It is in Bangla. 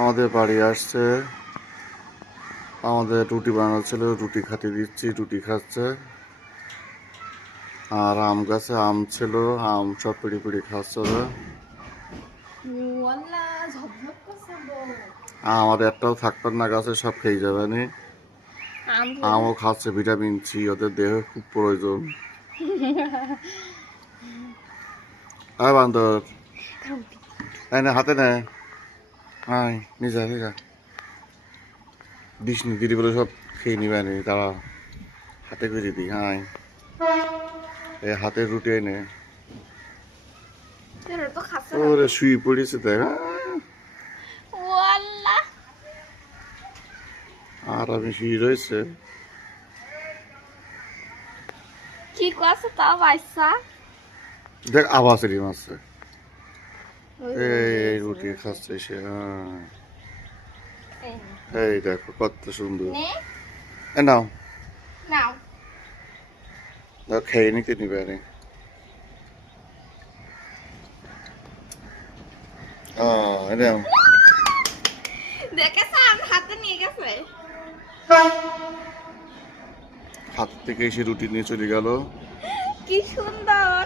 আমাদের বাড়ি আসছে, আমাদের রুটি বানানো ছিল, রুটি খাতে দিচ্ছি, রুটি খাচ্ছে। আর আম গাছে আম ছিল, আম সব পিড়ি পিড়ি খাচ্ছে ওরা। আমার একটাও থাকতাম না গাছে, সব খেয়ে যাবে নি। আমও খাচ্ছে, ভিটামিন সি ওদের দেহে খুব প্রয়োজন। হ্যাঁ বান্দর, না হাতে নেয়, হাই নিজা নিজা দিস নি, দিদি বলে সব খেয়ে নিবে নি, তারা হাতে করে দিই। হাই এই হাতের রুটি এনে ওরে শুয়ে পড়েছে দেখ। আর আমি শুয়ে রয়েছে। কি করছে তাও বাইসা দেখ আবার রিম আছে, এই রুটি খাচ্ছে সে। এই দেখো কত সুন্দর। নাও নাও খেয়ে নিতে নিবে নি। নাও দেখেছ আমার হাতে নিয়ে গেছে। হাত থেকে এসে রুটি নিয়ে চলে গেল। কি সুন্দর।